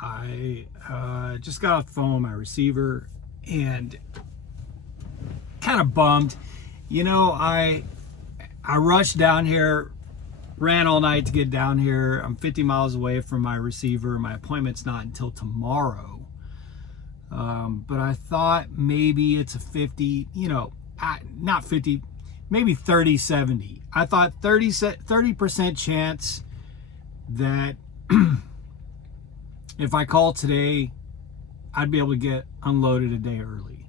I just got off the phone with my receiver and kind of bummed. You know, I rushed down here, ran all night to get down here. I'm 50 miles away from my receiver. My appointment's not until tomorrow. But I thought maybe it's a 50, not 50, maybe 30-70. I thought 30% chance that if I call today, I'd be able to get unloaded a day early.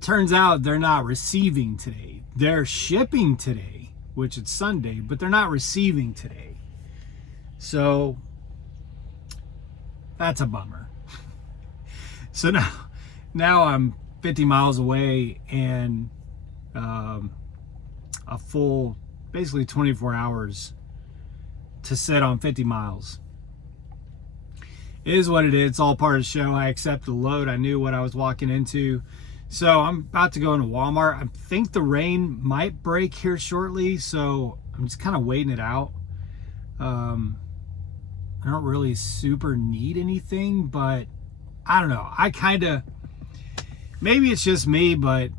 Turns out they're not receiving today. They're shipping today, which it's Sunday, but they're not receiving today. So that's a bummer. So now I'm 50 miles away and a full, basically 24 hours to sit on 50 miles. It is what it is. It's all part of the show. I accepted the load. I knew what I was walking into. So I'm about to go into Walmart. I think the rain might break here shortly, so I'm just kind of waiting it out. I don't really super need anything, but I don't know. Maybe it's just me, but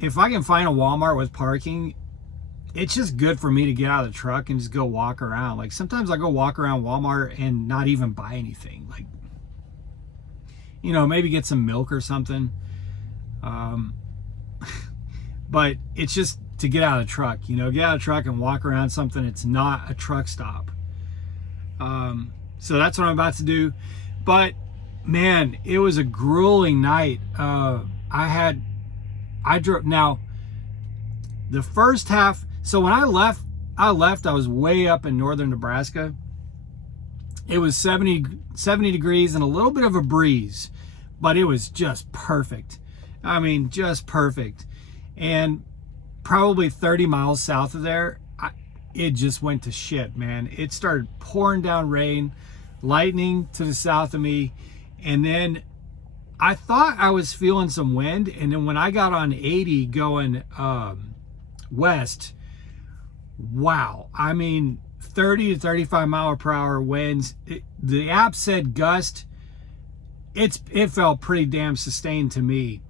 if I can find a Walmart with parking, it's just good for me to get out of the truck and just go walk around. Like sometimes I go walk around Walmart and not even buy anything. Like, maybe get some milk or something. But it's just to get out of the truck, get out of the truck and walk around something. It's not a truck stop. So that's what I'm about to do. But man, it was a grueling night. I drove, now the first half. So when I left, I was way up in northern Nebraska. It was 70 degrees and a little bit of a breeze, but it was just perfect. I mean, just perfect. And probably 30 miles south of there, it just went to shit, man. It started pouring down rain, lightning to the south of me. And then I thought I was feeling some wind. And then when I got on 80 going west, wow. I mean, 30 to 35 mile per hour winds. The app said gust. It felt pretty damn sustained to me.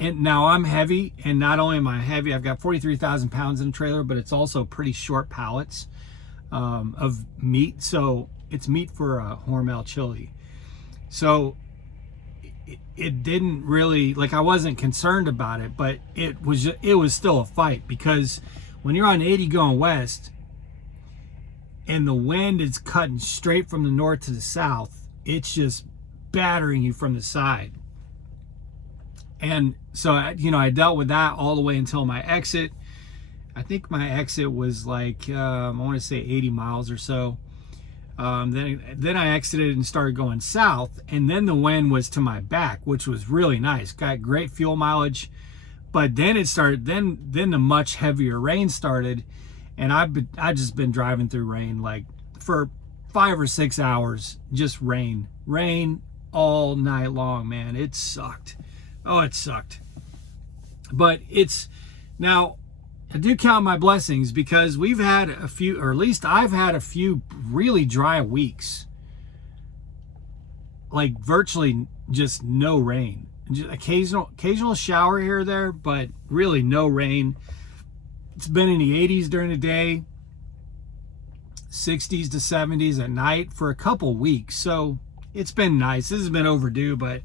And now I'm heavy, and not only am I heavy, I've got 43,000 pounds in the trailer, but it's also pretty short pallets of meat. So it's meat for a Hormel chili. So it didn't really, I wasn't concerned about it, but it was still a fight, because when you're on 80 going west and the wind is cutting straight from the north to the south, it's just battering you from the side. And so, I dealt with that all the way until my exit. I think my exit was I want to say 80 miles or so. Then I exited and started going south, and then the wind was to my back, which was really nice. Got great fuel mileage. But then it started, then the much heavier rain started, and I've just been driving through rain for 5 or 6 hours, just rain all night long, man. It sucked. Oh, it sucked. But now I do count my blessings, because we've had a few, or at least I've had a few really dry weeks. Virtually just no rain. Just occasional shower here or there, but really no rain. It's been in the 80s during the day, 60s to 70s at night for a couple weeks. So it's been nice. This has been overdue, but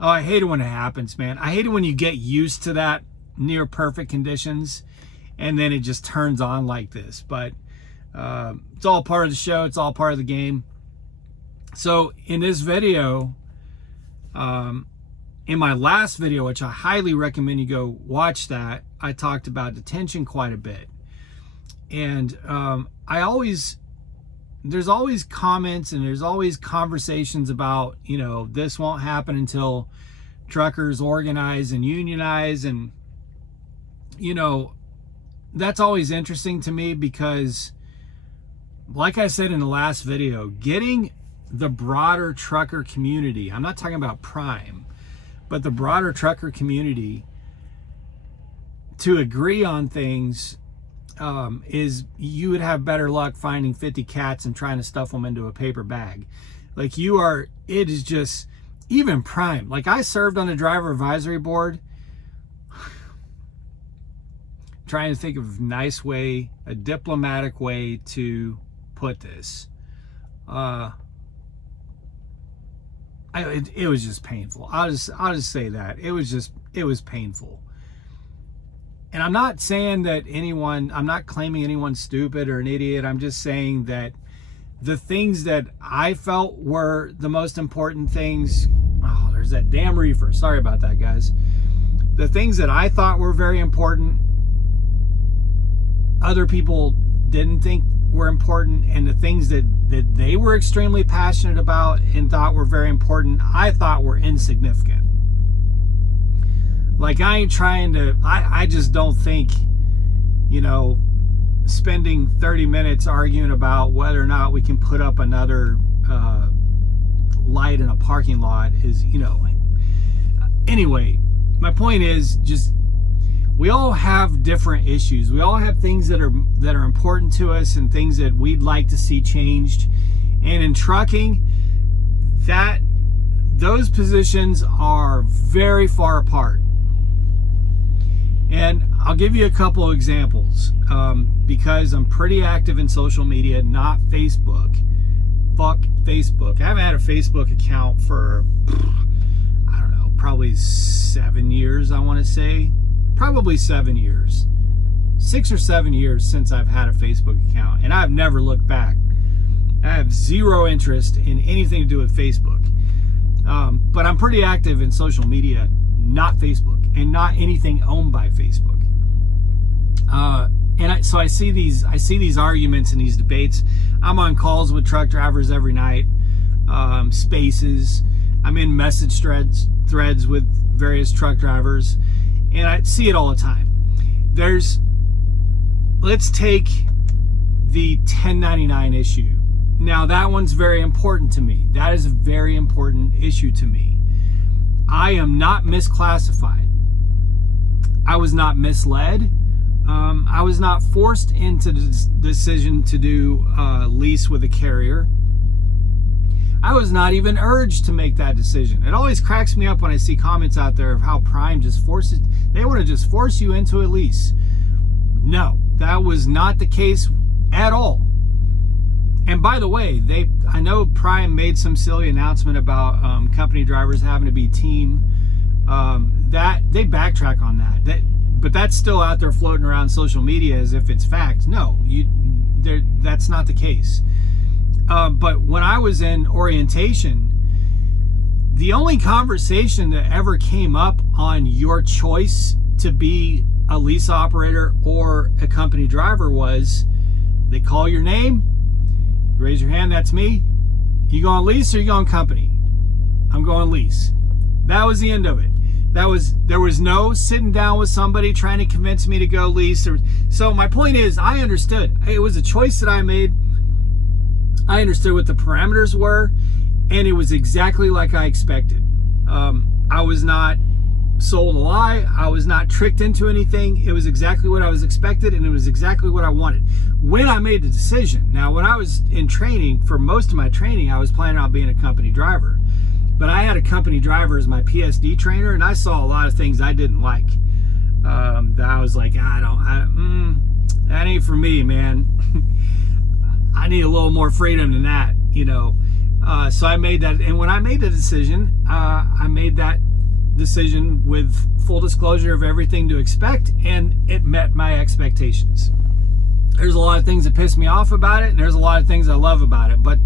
I hate it when it happens, man. I hate it when you get used to that near perfect conditions and then it just turns on like this. But it's all part of the show. It's all part of the game. So in this video, in my last video, which I highly recommend you go watch that, I talked about detention quite a bit. And there's always comments and there's always conversations about, this won't happen until truckers organize and unionize. And, that's always interesting to me, because like I said in the last video, getting the broader trucker community, I'm not talking about Prime, but the broader trucker community to agree on things is you would have better luck finding 50 cats and trying to stuff them into a paper bag. Like it is just, even Prime. Like I served on the driver advisory board. Trying to think of a nice way, a diplomatic way to put this. It was just painful. I'll just say that. It was painful. And I'm not saying that I'm not claiming anyone's stupid or an idiot. I'm just saying that the things that I felt were the most important things. Oh, there's that damn reefer. Sorry about that, guys. The things that I thought were very important, other people didn't think were important, and the things that they were extremely passionate about and thought were very important, I thought were insignificant. Like I just don't think, spending 30 minutes arguing about whether or not we can put up another light in a parking lot is, anyway, my point is just, we all have different issues. We all have things that are important to us and things that we'd like to see changed. And in trucking, those positions are very far apart. And I'll give you a couple of examples because I'm pretty active in social media, not Facebook. Fuck Facebook. I haven't had a Facebook account for, I don't know, probably 7 years, I want to say. Probably 7 years. 6 or 7 years since I've had a Facebook account, and I've never looked back. I have zero interest in anything to do with Facebook. But I'm pretty active in social media, not Facebook, and not anything owned by Facebook. So I see these arguments and these debates. I'm on calls with truck drivers every night, spaces. I'm in message threads with various truck drivers. And I see it all the time. Let's take the 1099 issue. Now that one's very important to me. That is a very important issue to me. I am not misclassified. I was not misled. I was not forced into the decision to do lease with a carrier. I was not even urged to make that decision. It always cracks me up when I see comments out there of how Prime they want to just force you into a lease. No, that was not the case at all. And by the way, I know Prime made some silly announcement about company drivers having to be team. That they backtrack on that. But that's still out there floating around social media as if it's fact. No, that's not the case. But when I was in orientation, the only conversation that ever came up on your choice to be a lease operator or a company driver was, they call your name, raise your hand, that's me. You going lease or you going company? I'm going lease. That was the end of it. There was no sitting down with somebody trying to convince me to go lease. So my point is, I understood. It was a choice that I made. I understood what the parameters were, and it was exactly like I expected. I was not sold a lie. I was not tricked into anything. It was exactly what I was expected, and it was exactly what I wanted. When I made the decision, now when I was in training, for most of my training, I was planning on being a company driver. But I had a company driver as my PSD trainer, and I saw a lot of things I didn't like. That I was like, that ain't for me, man. I need a little more freedom than that, So I made that, and when I made the decision, I made that decision with full disclosure of everything to expect, and it met my expectations. There's a lot of things that piss me off about it, and there's a lot of things I love about it, but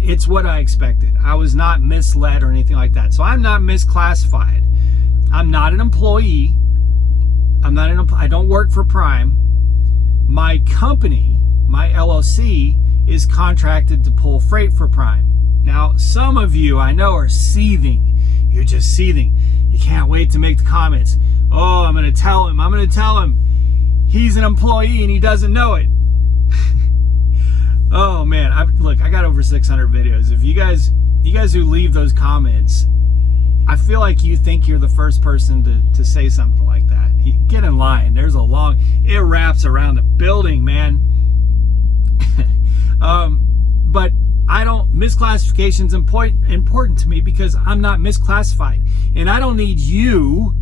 it's what I expected. I was not misled or anything like that. So I'm not misclassified. I'm not an employee. I don't work for Prime. My company, my LLC, is contracted to pull freight for Prime. Now, some of you I know are seething. You're just seething. You can't wait to make the comments. Oh, I'm going to tell him. He's an employee and he doesn't know it. Oh man, I got over 600 videos. If you guys who leave those comments, I feel like you think you're the first person to say something like that. Get in line. There's a long, it wraps around the building, man. But I don't, misclassification's important to me because I'm not misclassified. And I don't need you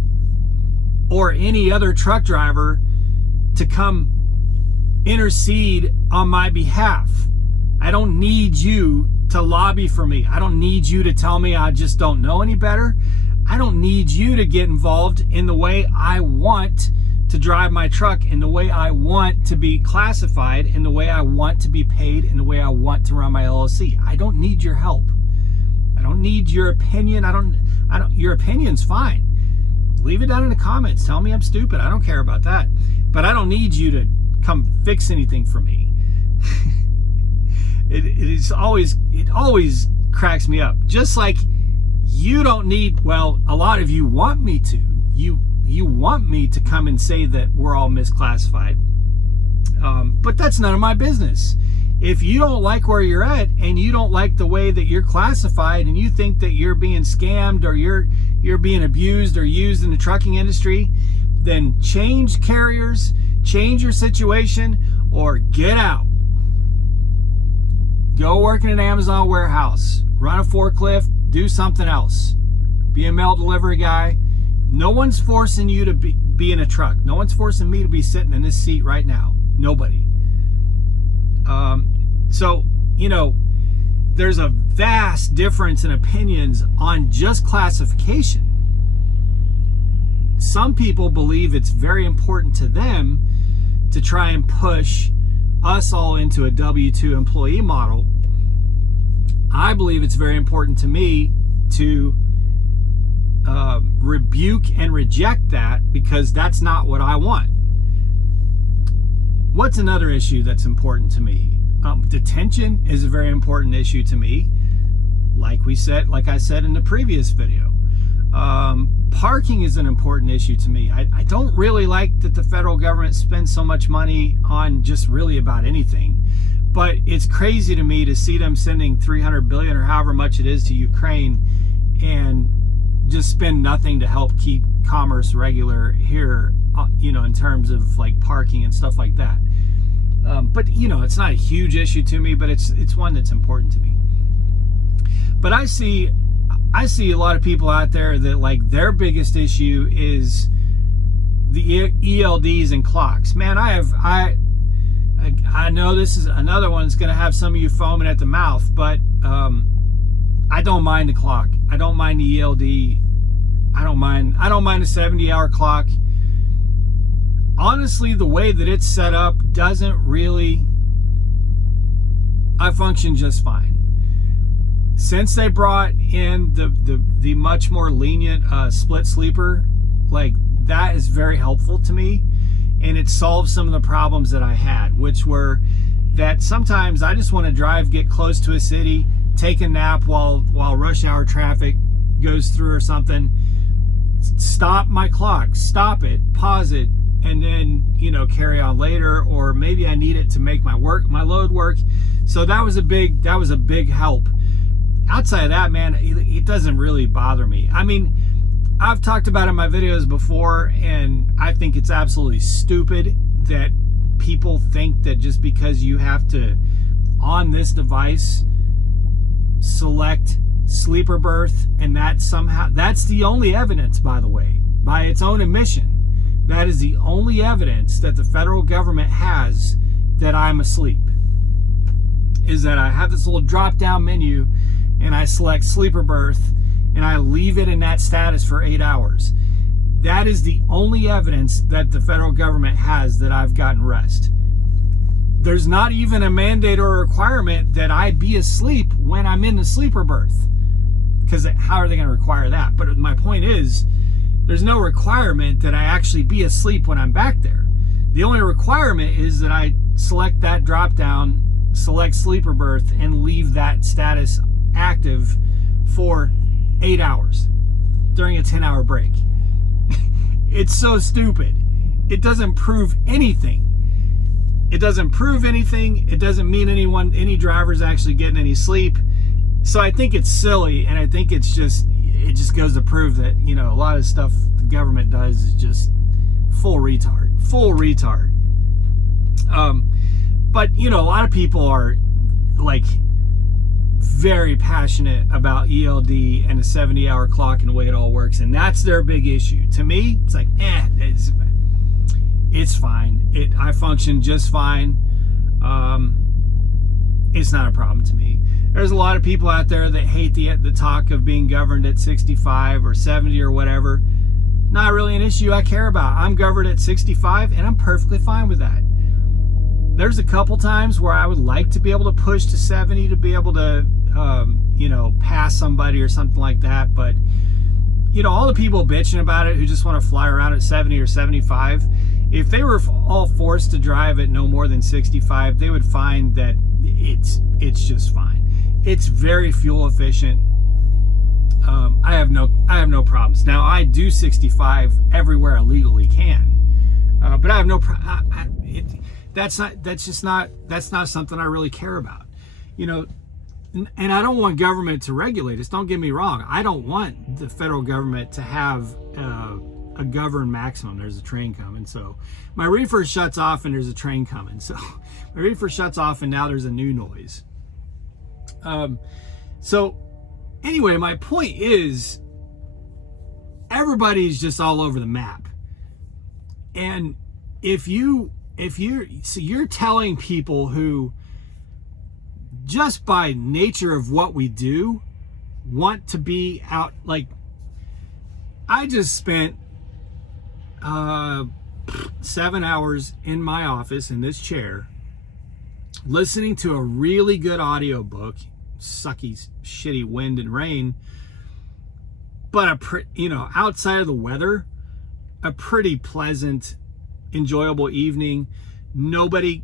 or any other truck driver to come intercede on my behalf. I don't need you to lobby for me. I don't need you to tell me I just don't know any better. I don't need you to get involved in the way I want to drive my truck, in the way I want to be classified, in the way I want to be paid, in the way I want to run my LLC. I don't need your help. I don't need your opinion. Your opinion's fine. Leave it down in the comments. Tell me I'm stupid. I don't care about that. But I don't need you to come fix anything for me. It always cracks me up. Just like you don't need, well, a lot of you want me to. You want me to come and say that we're all misclassified. But that's none of my business. If you don't like where you're at and you don't like the way that you're classified and you think that you're being scammed or you're being abused or used in the trucking industry, then change carriers, change your situation, or get out. Go work in an Amazon warehouse, run a forklift, do something else. Be a mail delivery guy. No one's forcing you to be in a truck. No one's forcing me to be sitting in this seat right now. Nobody. So, there's a vast difference in opinions on just classification. Some people believe it's very important to them to try and push us all into a W-2 employee model. I believe it's very important to me to rebuke and reject that, because that's not what I want. What's another issue that's important to me? Detention is a very important issue to me. Like I said in the previous video. Parking is an important issue to me. I don't really like that the federal government spends so much money on just really about anything. But it's crazy to me to see them sending $300 billion or however much it is to Ukraine and just spend nothing to help keep commerce regular here, in terms of like parking and stuff like that. But it's not a huge issue to me, but it's one that's important to me. But I see a lot of people out there that like their biggest issue is the ELDs and clocks. Man, I know this is another one that's going to have some of you foaming at the mouth, but I don't mind the clock. I don't mind the ELD. I don't mind a 70-hour clock. Honestly, the way that it's set up doesn't really, I function just fine. Since they brought in the much more lenient split sleeper, like that is very helpful to me, and it solves some of the problems that I had, which were that sometimes I just want to get close to a city, take a nap while rush hour traffic goes through or something. Stop my clock, stop it, pause it, and then carry on later. Or maybe I need it to make my load work. So that was a big help. Outside of that, man, it doesn't really bother me. I mean, I've talked about it in my videos before, and I think it's absolutely stupid that people think that just because you have to, on this device, select sleeper berth, and that's the only evidence, by the way, by its own admission, that is the only evidence that the federal government has that I'm asleep, is that I have this little drop down menu and I select sleeper berth and I leave it in that status for 8 hours. That is the only evidence that the federal government has that I've gotten rest. There's not even a mandate or a requirement that I be asleep when I'm in the sleeper berth, because how are they going to require that? But my point is, there's no requirement that I actually be asleep when I'm back there. The only requirement is that I select that drop down, select sleeper berth, and leave that status active for 8 hours during a 10-hour break. It's so stupid. It doesn't prove anything. It doesn't prove anything. It doesn't mean any driver's actually getting any sleep. So I think it's silly, and I think it just goes to prove that, a lot of stuff the government does is just full retard. But you know, a lot of people are like very passionate about ELD and a 70-hour clock and the way it all works, and that's their big issue. To me, it's like, it's fine. I function just fine. It's not a problem to me. There's a lot of people out there that hate the talk of being governed at 65 or 70 or whatever. Not really an issue I care about. I'm governed at 65 and I'm perfectly fine with that. There's a couple times where I would like to be able to push to 70 to be able to, pass somebody or something like that. But, you know, all the people bitching about it who just want to fly around at 70 or 75, if they were all forced to drive at no more than 65, they would find that it's just fine. It's very fuel efficient. I have no problems. Now I do 65 everywhere I legally can, but I have no that's not something I really care about, you know. And I don't want government to regulate us. Don't get me wrong. I don't want the federal government to have a governed maximum. There's a train coming, so my reefer shuts off and there's a train coming. So my reefer shuts off and now there's a new noise. So anyway, my point is everybody's just all over the map. And if you're telling people who just by nature of what we do want to be out, like I just spent 7 hours in my office in this chair listening to a really good audiobook, sucky shitty wind and rain, but outside of the weather, a pretty pleasant, enjoyable evening. Nobody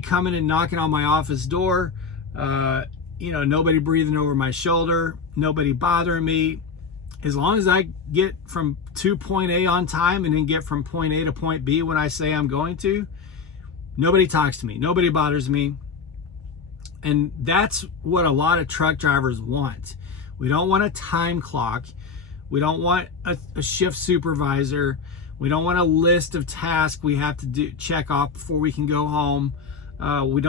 coming and knocking on my office door, nobody breathing over my shoulder, nobody bothering me. As long as I get from point A on time and then get from point A to point B when I say I'm going to, nobody talks to me, nobody bothers me. And that's what a lot of truck drivers want. We don't want a time clock. We don't want a shift supervisor. We don't want a list of tasks we have to check off before we can go home. We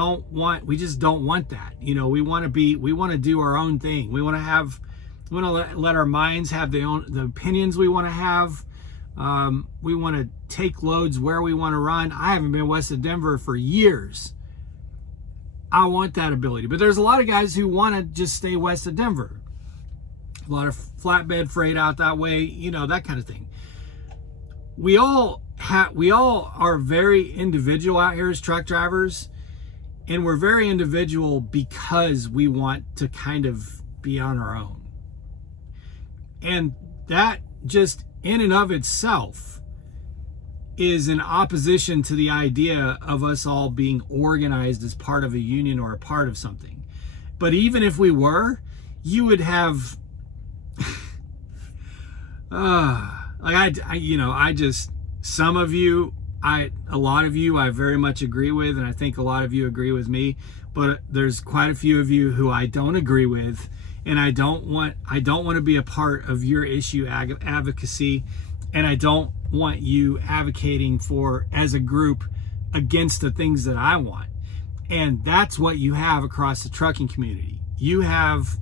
just don't want that. You know, we want to do our own thing. We want to let our minds have the opinions we want to have. We want to take loads where we want to run. I haven't been west of Denver for years. I want that ability. But there's a lot of guys who want to just stay west of Denver. A lot of flatbed freight out that way, that kind of thing. We all are very individual out here as truck drivers, and we're very individual because we want to kind of be on our own. And that just in and of itself is in opposition to the idea of us all being organized as part of a union or a part of something. But even if we were, you would have some of you, a lot of you I very much agree with, and I think a lot of you agree with me, but there's quite a few of you who I don't agree with, and I don't want to be a part of your issue advocacy, and I don't want you advocating for, as a group, against the things that I want. And that's what you have across the trucking community. You have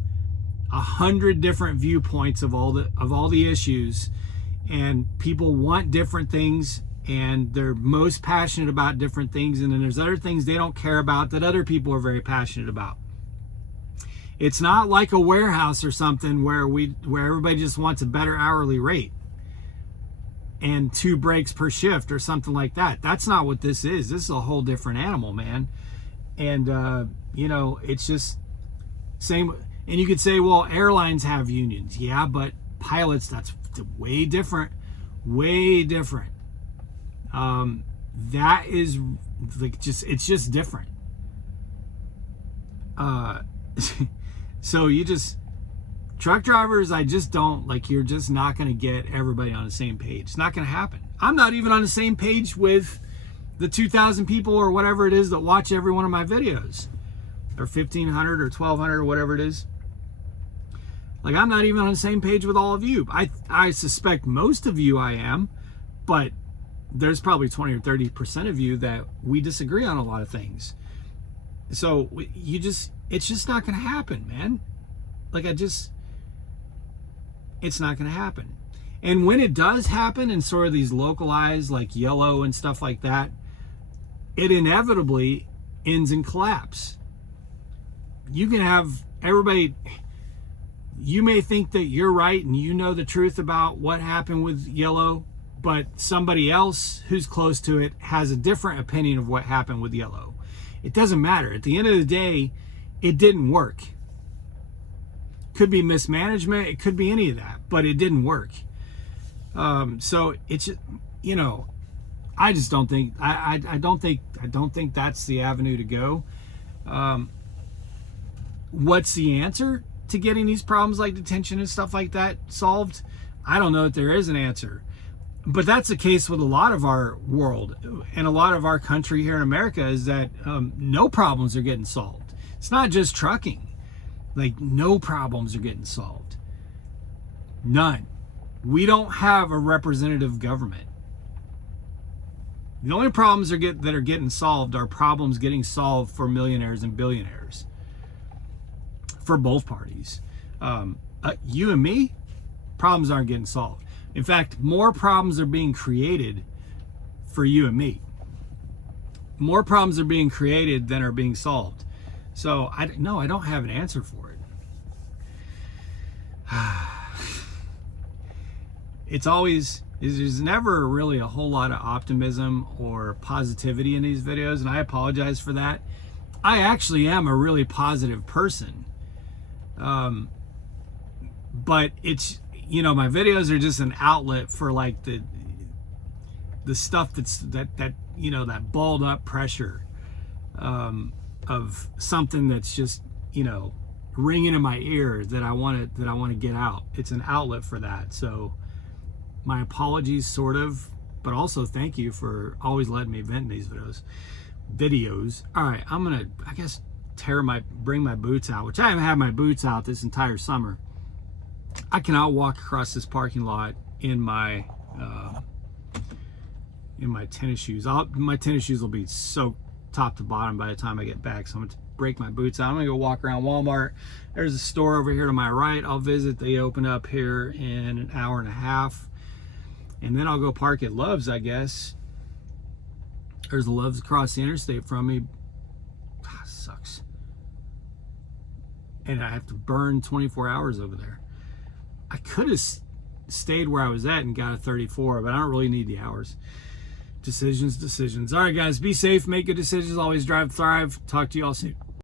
100 different viewpoints of all the issues, and people want different things, and they're most passionate about different things, and then there's other things they don't care about that other people are very passionate about. It's not like a warehouse or something where everybody just wants a better hourly rate and 2 breaks per shift or something like that. That's not what this is. This is a whole different animal, man. And it's just same. And you could say, well, airlines have unions. Yeah, but pilots, that's way different. That is like it's just different. So truck drivers, I just don't like, you're just not going to get everybody on the same page. It's not going to happen. I'm not even on the same page with the 2,000 people or whatever it is that watch every one of my videos, or 1,500 or 1,200 or whatever it is. Like, I'm not even on the same page with all of you. I suspect most of you I am, but there's probably 20 or 30% of you that we disagree on a lot of things. So it's just not going to happen, man. It's not going to happen. And when it does happen, and sort of these localized, like yellow and stuff like that, it inevitably ends in collapse. You can have everybody, you may think that you're right and you know the truth about what happened with yellow, but somebody else who's close to it has a different opinion of what happened with yellow. It doesn't matter. At the end of the day, it didn't work. Could be mismanagement, it could be any of that, but it didn't work. So it's, you know, I just don't think, I don't think that's the avenue to go. What's the answer to getting these problems like detention and stuff like that solved? I don't know that there is an answer, but that's the case with a lot of our world and a lot of our country here in America, is that no problems are getting solved. It's not just trucking. Like, no problems are getting solved. None. We don't have a representative government. The only problems that are getting solved are problems getting solved for millionaires and billionaires. For both parties. You and me, problems aren't getting solved. In fact, more problems are being created for you and me. More problems are being created than are being solved. So, I don't have an answer for it. There's never really a whole lot of optimism or positivity in these videos, and I apologize for that. I actually am a really positive person. But it's, you know, my videos are just an outlet for like the stuff that you know, that balled up pressure of something that's just, you know, ringing in my ear that I want to get out. It's an outlet for that. So my apologies, sort of, but also thank you for always letting me vent in these videos. All right, I'm gonna, I guess, bring my boots out, which I haven't had my boots out this entire summer. I cannot walk across this parking lot in my tennis shoes. My tennis shoes will be soaked top to bottom by the time I get back, so I'm gonna break my boots out. I'm gonna go walk around Walmart. There's a store over here to my right I'll visit. They open up here in an hour and a half, and then I'll go park at Love's, I guess. There's a Love's across the interstate from me. Sucks. And I have to burn 24 hours over there. I could have stayed where I was at and got a 34, but I don't really need the hours. Decisions. All right, guys, be safe, make good decisions, always drive, thrive. Talk to you all soon.